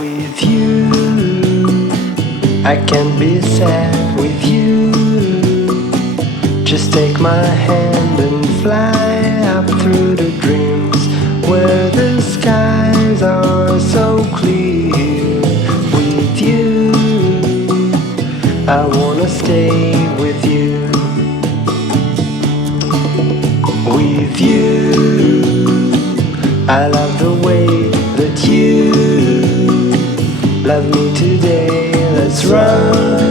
With you, I can't be sad with you. Just take my hand and fly up through the dreams where the skies are so clear. With you, I wanna stay with you. With you, I love the way that you love me today. Let's run